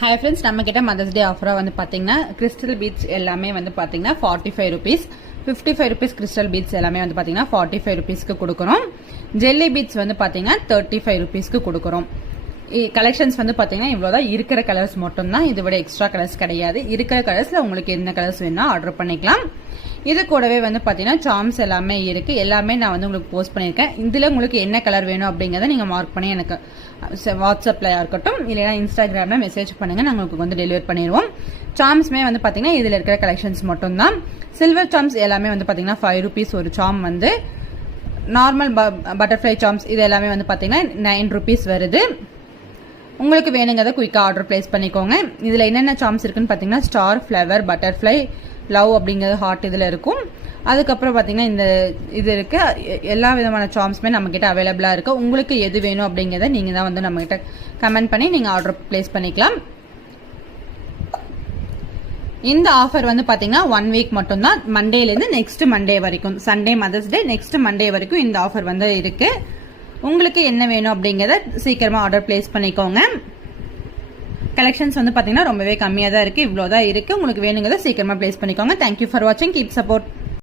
Hi friends, நம்ம கிட்ட mother's day ஆஃபராக வந்து பார்த்தீங்கன்னா கிறிஸ்டல் பீட்ஸ் எல்லாமே வந்து பார்த்தீங்கன்னா 45 rupees, 55 rupees கிறிஸ்டல் பீட்ஸ் எல்லாமே வந்து பார்த்தீங்கன்னா 45 rupeesக்கு கொடுக்குறோம். ஜெல்லி பீட்ஸ் வந்து பார்த்தீங்கன்னா 35 rupeesக்கு கொடுக்குறோம். கலெக்ஷன்ஸ் வந்து பார்த்தீங்கன்னா இவ்வளோதான். இருக்கிற கலர்ஸ் மட்டும்தான், இதை விட எக்ஸ்ட்ரா கலர்ஸ் கிடையாது. இருக்கிற கலர்ஸில் உங்களுக்கு என்ன கலர்ஸ் வேணும்னா ஆர்டர் பண்ணிக்கலாம். இது கூடவே வந்து பார்த்தீங்கன்னா சார்ம்ஸ் எல்லாமே இருக்கு. எல்லாமே நான் வந்து உங்களுக்கு போஸ்ட் பண்ணியிருக்கேன். இதில் உங்களுக்கு என்ன கலர் வேணும் அப்படிங்கிறத நீங்கள் மார்க் பண்ணி எனக்கு வாட்ஸ்அப்பில் இருக்கட்டும் இல்லைனா இன்ஸ்டாகிராமில் மெசேஜ் பண்ணுங்க, நாங்கள் உங்களுக்கு வந்து டெலிவர் பண்ணிடுவோம். சார்ம்ஸ்மே வந்து பார்த்தீங்கன்னா இதில் இருக்கிற கலெக்ஷன்ஸ் மட்டும்தான். சில்வர் சார்ம்ஸ் எல்லாமே வந்து பார்த்தீங்கன்னா 5 rupees ஒரு சார்ம் வந்து. நார்மல் பட்டர்ஃப்ளை சார்ம்ஸ் இது எல்லாமே வந்து பார்த்தீங்கன்னா 9 rupees வருது. உங்களுக்கு வேணுங்கிறத குயிக்காக ஆர்டர் பிளேஸ் பண்ணிக்கோங்க. இதில் என்னென்ன சார்ம்ஸ் இருக்குன்னு பார்த்தீங்கன்னா ஸ்டார், ஃப்ளவர், பட்டர்ஃப்ளை, லவ் அப்படிங்கிறது ஹார்ட் இதில் இருக்கும். அதுக்கப்புறம் பார்த்தீங்கன்னா இந்த இது இருக்கு. எல்லா விதமான சார்ம்ஸுமே நம்மக்கிட்ட அவைலபிளாக இருக்குது. உங்களுக்கு எது வேணும் அப்படிங்கிறத நீங்கள் தான் வந்து நம்மகிட்ட கமெண்ட் பண்ணி நீங்கள் ஆர்டர் பிளேஸ் பண்ணிக்கலாம். இந்த ஆஃபர் வந்து பார்த்தீங்கன்னா 1 week மட்டும்தான். மண்டேலேருந்து நெக்ஸ்ட் மண்டே வரைக்கும், Sunday Mother's Day next Monday வரைக்கும் இந்த ஆஃபர் வந்து இருக்கு. உங்களுக்கு என்ன வேணும் அப்படிங்கிறத சீக்கிரமா ஆர்டர் பிளேஸ் பண்ணிக்கோங்க. கலெக்ஷன்ஸ் வந்து பார்த்தீங்கன்னா ரொம்பவே கம்மியாக தான் இருக்குது. இவ்வளோ தான் இருக்குது. உங்களுக்கு வேணுங்கிறத சீக்கிரமா பிளேஸ் பண்ணிக்கோங்க. தேங்க்யூ ஃபார் வாட்சிங். Keep support.